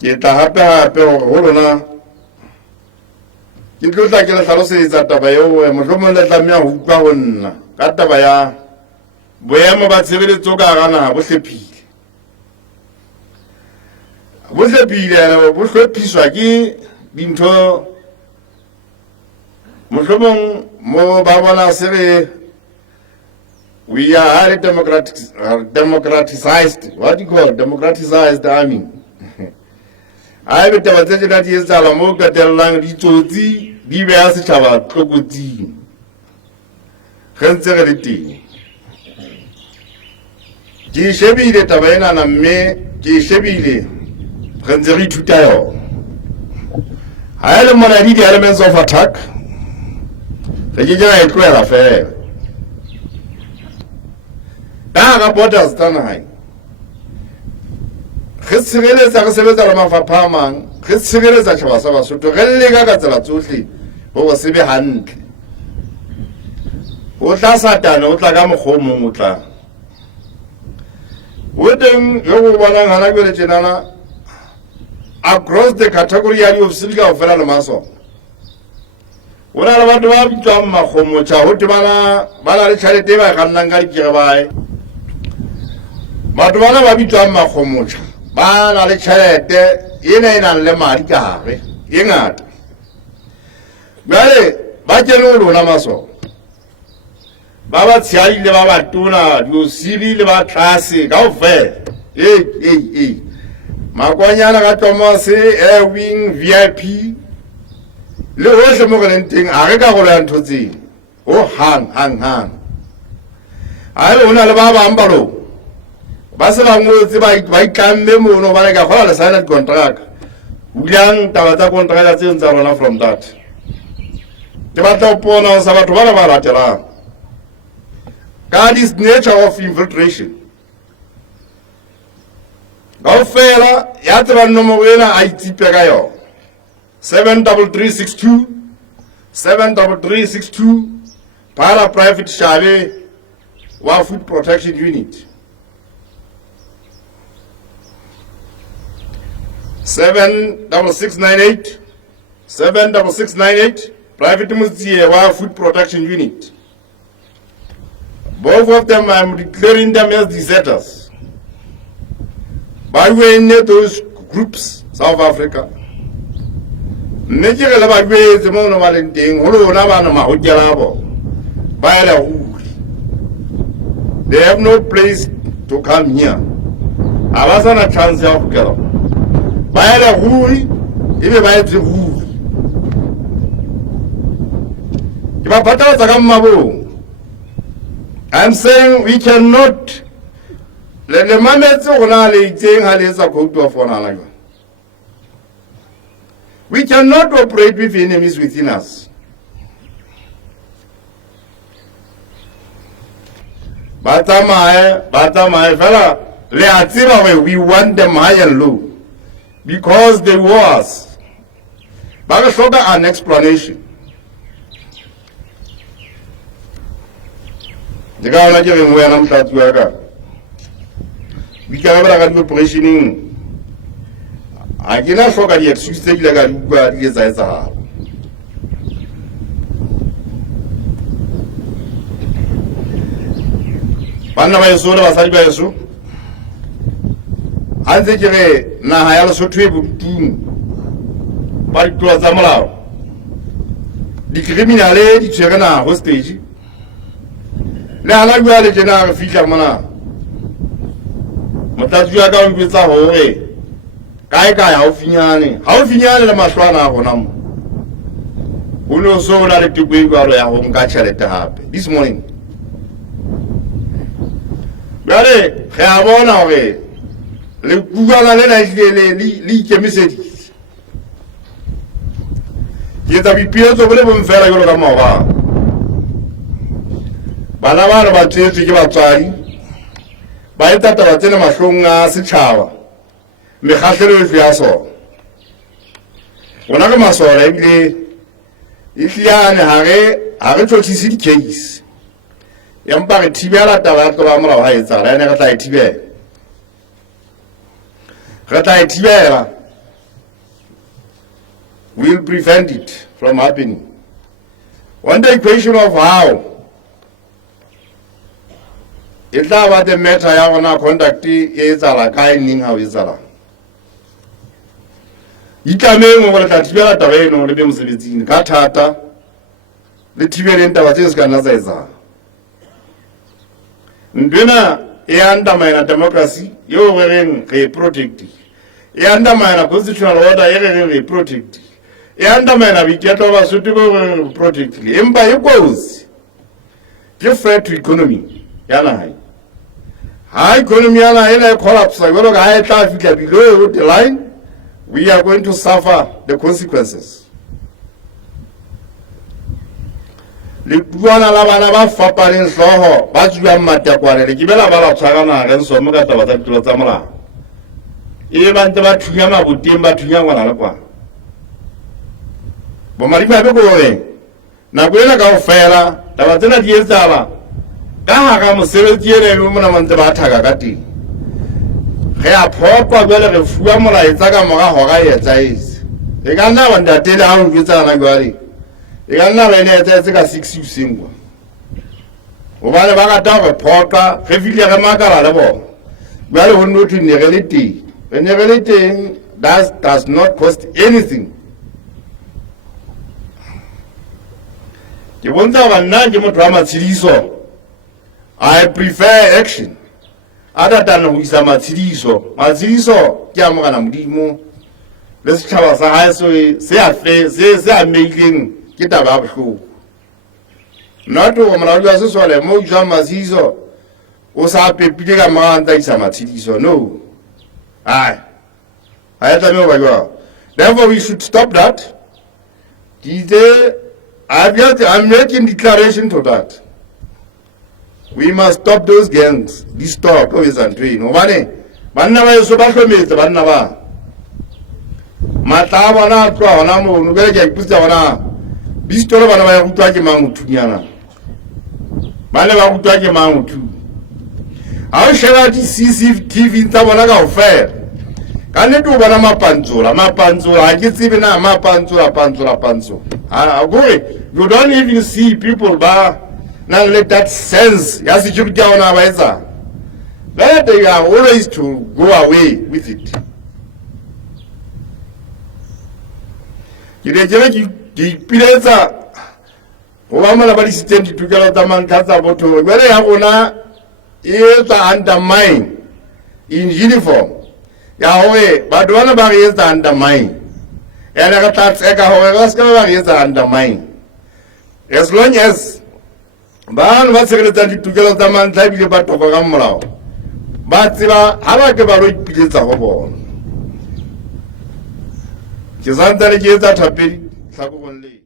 ke tla hape go rona ke tlotla ke le tlhalosetsa taba eo mohlomong le tlameha go utlwa go nna ka taba ya boemo ba tshireletso ka gara naga bo hlepile bo hlophiswa ke dintho mohlomong mo ba bona se re we are highly democratized. What do you call democratized army? I be taba tse tjena di etsahala mo katellang ditsotsi di beha setjhaba tlokotsing ge ntse re le teng. Ke shebile taba ena na mme ke shebile ge ntse re ithuta yona. Ha ele mona di elements of attack re ke ja e tloela fela ka borders tana hai ge tshireletsa re sebetsa le mafapha a mang ge tshireletsa tjhaba sa Basotho re leka ka tsela tsohle go se be hantle o tla satana o tla ka mogomong o tla o teng yo go bona ngana ke le tjenana across the category of silika o fela le maso ona le batho ba bitswang magomotša go te bana le tšhelete ba ka nnang ka dikere bae batho bana ba bitswang magomotša ba na le tšhelete ena e nang le madi ka gare e ngata bjale ba kene go lona maso ba ba tshiadile ba batona diosiri le ba tlase ka go fela makwanyana ka tomase airwing VIP le hohle mo re teng a re ka go la ntho tse o hang a re ona le ba bang balo ba se ba ngotse ba itlamme mono ba le ka gola le sign contract ulang taba tsa contract tse ntse rona from that ke batla go pona sa batho ba latelang ka this nature of infiltration ga fela ya tseba nomoro ena a itipe ka yona 73362 para private shabe wa food protection unit 76698 private muzie wa food protection unit. Both of them I'm declaring them as deserters. By way those groups South Africa they have no place to come here. I wasn't a chance of girl. By the hurry, even by the hurry. I'm saying we cannot let the moment we cannot operate with enemies within us. Batama, fella, we want them high and low because they were us. But let's look at an explanation. The guy not giving where I'm that we can have an operation. I cannot forget the excuse like a yes, I saw. Panama soda was I by a soup. I think now I also travel to but to a Zamala. The criminal lady Chegana hostage. Now I go to general feature mana. Matatua down with a hole. Kai how finyane le maswana honam uno so na le tukwe go ya ho nka tšhelete hape this morning bale ge a bona hore le kuana le na le ikemisedi ke tsa bipietso bole bomfela go ka maoba bana ba ba tsetse ke batswadi ba etata ba tsena mahlong a setšhaba me khatlhelo ya so ona ka masola ebile ihlane hare tshotshisi di case ya mpa re thibela taba ka ba molao ha etsa ra ene ka tla ithibela will prevent it from happening. On the equation of how, it was the matter I want to conduct is a kind how is a. Ikameng over the Tibera Taveno, the Bims in Katata, the Tibetan Tavatis Ganazeza. Nduna, e undermine democracy, you were in a protect. E undermine a constitutional order, a protect. E undermine a wicket over suitable protect. Empire goes. Give threat to economy. Yana. High economy and collapse. I will high traffic below the line. We are going to suffer the consequences. Likuana la bana ba fapaneng hloho ba tsuang matekwane le kibela ba la tshwarana re nso mo ka taba tsa ditulo tsa molao e ba ntse ba thunya maboteng ba thunya ngwana le kwa bo malima be go re na go ena ka ofela taba tsena di etsaba ka hara mosebetsi ene le mona mantse ba thaka ka teng ge a phokwa bele re fuwa molaetsa ka moga hora etsa ise e ka nna ba ntatele ha o nketsana jwale e ka nna ba ene etsa ka 6 usengwa o ba le ba ka ta go phoka ge file ge makala le bona jwale ho nno thine ge le teng re ne ge le teng does not cost anything. Ke bontsha ba nna ke motho wa matshediso. I prefer action other than ho isa matshediso. Matshediso ke a mogana modimo le setšhaba sa haeso se a meileng ke taba bohloko. Not go molaodi wa sesole mo jwa matshediso o sa pepile ka maganta isa matshediso. No. Therefore we should stop that. I'm making declaration to that. We must stop those gangs. This talk always and train. Obane, banna ba so ba hlometse banna ba. Mata bona twa hona mo no bele ke iputsa bona. Bistolo bana ba ya gutwa ke mang mothunyana. Bana ba gutwa ke mang mothu. A sheba di CCTV tsa bona ka ofela. Ka ne to bona mapantsola ha ke tsebe na mapantsola. You don't even see people ba now let that sense ya security on our etsa. That they are always to go away with it. Ki piletsa o ba mala ba di system di tukela tsa manthatsa botho bele ya gona e tsa undermine in uniform ya howe ba dwana ba re etsa undermine ene ka tatseka howe ga ska ba re etsa undermine as long as ba ba tshegeletsa ditukelo tsa mantla bile ba toko ka molao ba tseba ha ba ke ba ro ipiletsa go bona ke santane ke etsa thapedi tlhakobong le